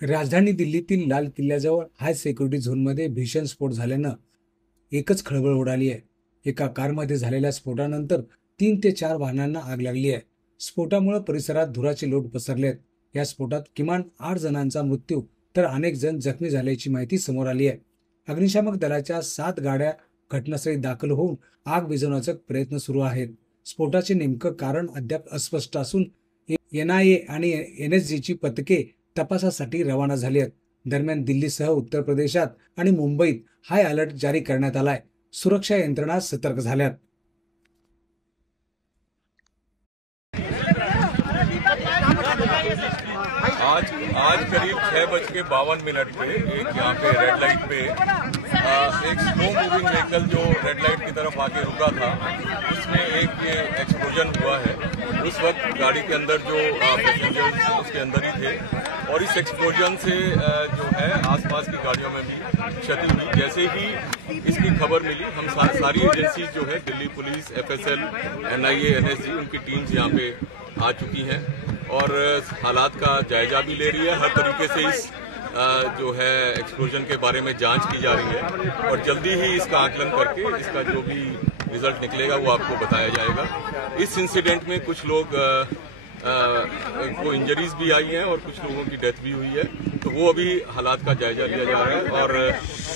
राजधानी दिल्लीतील लाल किल्ल्याजवळ हाय सिक्युरिटी झोनमध्ये भीषण स्फोट झाल्यानं एकच खळबळ उडाली आहे। एका कारमध्ये झालेल्या स्फोटानंतर 3 ते 4 वाहनांना आग लागली आहे। स्फोटामुळे परिसरात धुराचे लोट पसरले आहेत। या स्फोटात किमान 8 जणांचा मृत्यू तर अनेक जण जखमी झाल्याची माहिती समोर आली आहे। अग्निशामक दलाच्या 7 गाड्या घटनास्थळी दाखल होऊन आग विझवण्याचा प्रयत्न सुरू आहेत। स्फोटाचे नेमकं कारण अद्याप अस्पष्ट असून NIA आणि NSGची पथके तपासासाठी रवाना झाली आहेत। दरम्यान दिल्लीसह उत्तर प्रदेशात आणि मुंबईत हाय अलर्ट जारी करण्यात आलाय। सुरक्षा यंत्रणा सतर्क झाल्यात। आज आज करीब 6:52 पे एक यहाँ पे रेड लाइट पे एक स्लो मूविंग व्हीकल जो रेड लाइट की तरफ आके रुका था, उसमें एक ये एक्सप्लोजन हुआ है। उस वक्त गाड़ी के अंदर जो पैसेंजर्स उसके अंदर ही थे और इस एक्सप्लोजन से जो है आसपास की गाड़ियों में भी क्षति हुई। जैसे ही इसकी खबर मिली, हम सारी एजेंसी जो है Delhi police, FSL, NIA, NSG उनकी टीम्स यहाँ पे आ चुकी हैं और हालात का जायजा भी ले रही है। हर तरीके से इस जो है एक्सप्लोजन के बारे में जांच की जा रही है और जल्दी ही इसका आकलन करके इसका जो भी रिजल्ट निकलेगा वो आपको बताया जाएगा। इस इंसिडेंट में कुछ लोग को इंजरीज भी आई हैं और कुछ लोगों की डेथ भी हुई है, तो वो अभी हालात का जायजा लिया जा रहा है और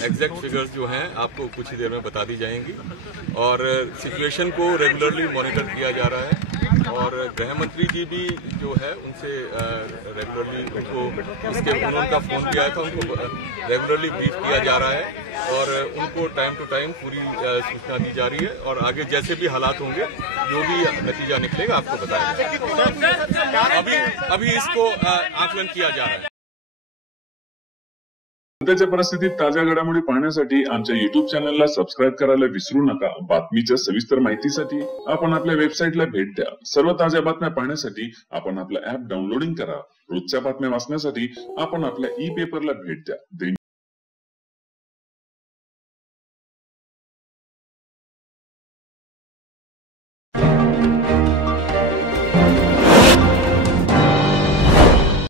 एग्जैक्ट फिगर्स जो हैं आपको कुछ ही देर में बता दी जाएंगी। और सिचुएशन को रेगुलरली मॉनिटर किया जा रहा है और गृह मंत्री जी भी जो है उनसे रेगुलरली उनका फोन भी आया था, उनको रेगुलरली ब्रीफ किया जा रहा है और उनको टाइम टू टाइम पूरी सूचना दी जा रही है और आगे जैसे भी हालात होंगे जो भी नतीजा निकलेगा आपको बताया जाएगा। अभी इसको आकलन किया जा रहा है। सध्याच्या परिस्थितीत ताज्या घडामोडी पाहण्यासाठी आमच्या YouTube चॅनलला सबस्क्राईब करायला विसरू नका। बातमीच्या सविस्तर माहितीसाठी आपण आपल्या वेबसाईटला भेट द्या। सर्व ताज्या बातम्या पाहण्यासाठी आपण आपलं ऍप डाउनलोडिंग करा। रोजच्या बातम्या वाचण्यासाठी आपण आपल्या ई-पेपरला भेट द्या।